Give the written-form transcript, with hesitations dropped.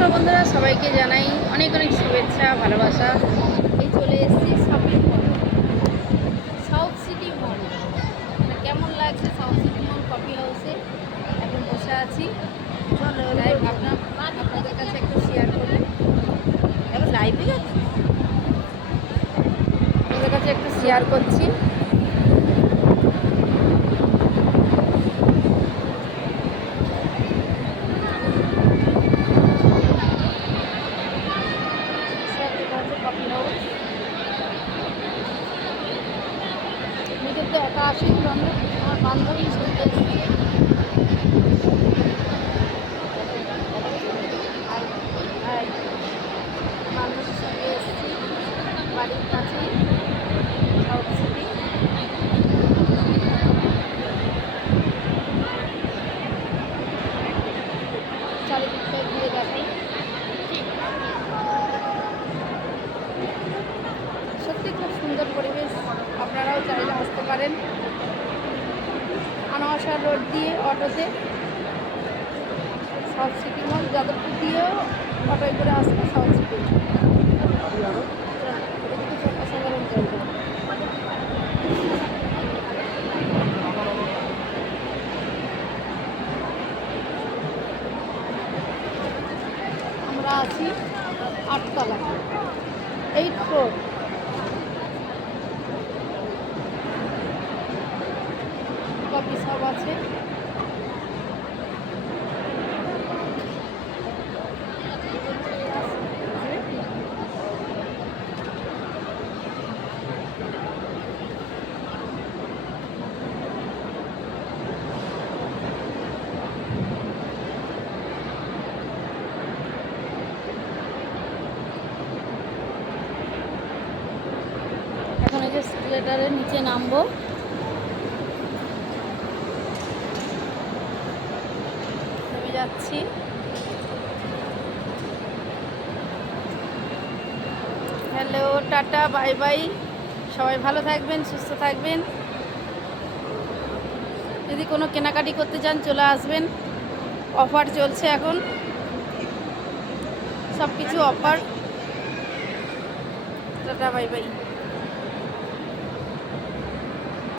নমস্কার বন্ধুরা, সবাইকে জানাই অনেক অনেক শুভেচ্ছা ভালোবাসা। এই চলে এসেছি শপিং মল, সাউথ সিটি মল। কেমন লাগছে সাউথ সিটি মল কফি হাউসে? এখন বসে আছি, তাই ভাবলাম আপনাদের কাছে একটু শেয়ার করি। এখন লাইভে যাচ্ছি, আপনাদের কাছে একটু শেয়ার করছি। কফি হাউস নিজের তো একা আসেনি, আমার বান্ধবী শুনতে এসেছে। আর বান্ধবীর সঙ্গে এসেছি বাড়ির কাছেই সাউথ সিটি। চারিদিকটা ঘুরে দেখাই। সত্যি খুব সুন্দর পরিবেশ, আপনারাও চাইলে আসতে পারেন। আনোয়ার রোড দিয়ে অটোতে সাউথ সিটি মল, যাদবপুর দিয়েও অটোয় করে আসবে সাউথ সিটি। অসাধারণ জায়গা। আমরা আছি 8 তলা, 8 ফ্লোর। কফি শপ আছে। এখন এই যে স্কেলেটারের নিচে নামবো। নেমে যাচ্ছি। Hello, tata, bye bye. সবাই ভালো থাকবেন, সুস্থ থাকবেন। যদি কোনো কেনাকাটি করতে চান চলে আসবেন, অফার চলছে এখন, সব কিছু অফার। Tata, bye bye.